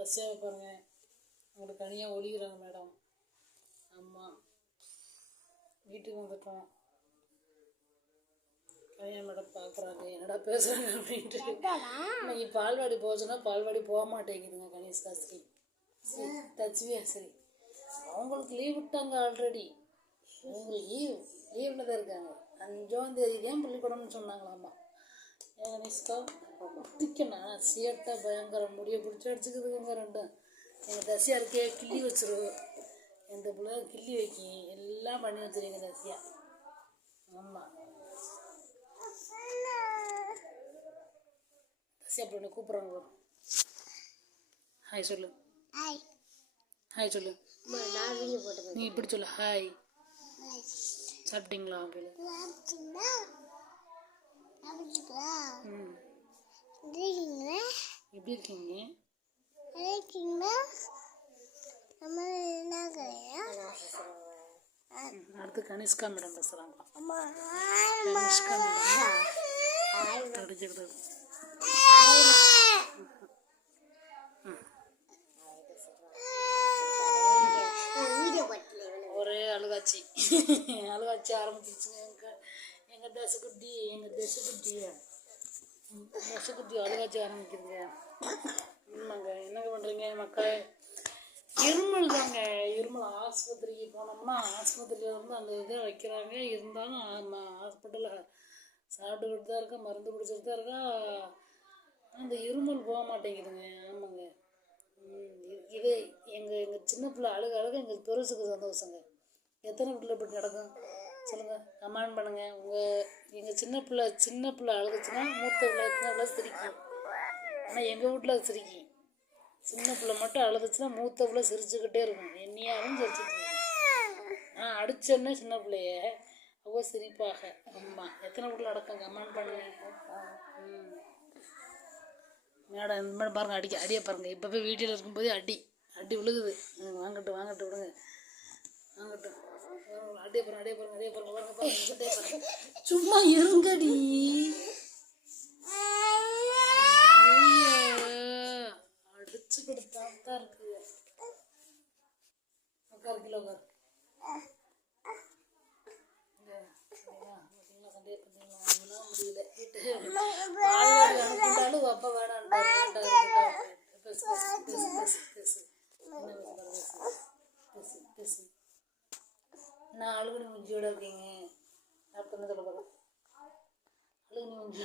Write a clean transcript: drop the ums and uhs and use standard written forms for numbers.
ரஷ்யாவை பாருங்கள், உங்களுக்கு தனியாக ஒழிகிறாங்க மேடம். ஆமாம், வீட்டுக்கு வந்துட்டோம். கனியா மேடம் பார்க்குறாங்க, என்னடா பேசுகிறாங்க அப்படின்ட்டு. இன்னைக்கு பால்வாடி போச்சுன்னா பால்வாடி போக மாட்டேங்குதுங்க கணேஷ்காஸ்ரீ. சரி தச்சுவியா? சரி, அவங்களுக்கு லீவ் விட்டாங்க ஆல்ரெடி. அவங்களுக்கு லீவில் தான் இருக்காங்க. 5ஆம் தேதிக்கே பள்ளிக்கூடம்னு சொன்னாங்களாம்மா. என் கணேஷ்கா குட்டிக்கண்ணா சேட்டை பயங்கர முடியை பிடிச்சி அடிச்சுக்குதுங்க ரெண்டும். எங்கள் தசியா இருக்கே கிள்ளி வச்சிருவோம். எந்த பிள்ளை கிள்ளி வைக்கி எல்லாம் பண்ணி வச்சுருங்க தசியா. ஆமாம், தசியா பிள்ளை கூப்பிட்றாங்க. ஹாய் சொல்லு. ஹாய் சொல்லு. நீ இப்படி சொல்லு, ஹாய். சாப்பிட்டீங்களா? எப்படி இருக்கீங்க? அடுத்து கனிஷ்கா மேடம் பேசுகிறாங்களா? கனிஷ்கா மேடம் அடிச்சுக்கிட்டது. ஒரே அழுகாச்சி ஆரம்பிச்சிருச்சுங்க. எங்கள் தசைக்குட்டி அழுகாச்சி ஆரம்பிக்குதுங்க. ஆமாங்க, என்னங்க பண்ணுறீங்க மக்களே? இருமல் தாங்க, இருமல். ஆஸ்பத்திரிக்கு போனோம்னா ஆஸ்பத்திரியில் வந்து அந்த இதை வைக்கிறாங்க. இருந்தாலும் ஹாஸ்பிட்டலில் சாப்பிட்டுக்கிட்டு தான் இருக்கா, மருந்து குடிச்சிட்டு தான் இருக்கா. அந்த இருமல் போக மாட்டேங்குதுங்க. ஆமாங்க, இது எங்கள் சின்ன பிள்ளை அழுக எங்களுக்கு பெருசுக்கு சந்தோஷங்க. எத்தனை பிள்ளை இப்படி நடக்கும் சொல்லுங்கள், கமெண்ட் பண்ணுங்கள். எங்கள் சின்ன பிள்ளை அழுகுச்சுன்னா மூத்த பிள்ளை எத்தனை பிள்ளை சிரிக்கும். ஆனால் எங்கள் வீட்டில் அது சிரிக்கும். சின்ன பிள்ளை மட்டும் அழுதுச்சுன்னா மூத்த பிள்ளை சிரிச்சுக்கிட்டே இருக்கும். என்னையாவும் சிரிச்சுட்டு இருக்கும். நான் அடித்தேன்னே சின்ன பிள்ளைய அவ்வளோ சிரிப்பாக. ஆமாம், எத்தனை பிள்ளை நடக்கும் கமெண்ட் பண்ணுங்கள். மேடம் இந்த மாதிரி பாருங்கள், அடியை பாருங்கள். இப்போ போய் வீட்டில் இருக்கும்போதே அடி விழுகுது. வாங்கட்டும் விடுங்க, வாங்கட்டும். அடியே பாருங்க. சும்மா இருங்கடி. அடிச்சுக்கிட்டு தான் இருக்கு. உட்கார், கிலோ உட்கார். சண்டையை பார்த்தீங்களா? முடியல. பால்வாடி அனுப்பிட்டாலும் அப்பா வேணான்ட்டாரு. பேசு. நான் அழுகுனி முஞ்சியோட இருக்கீங்க அப்படின்னு சொல்ல போகிறேன். அழுகுனி முஞ்சி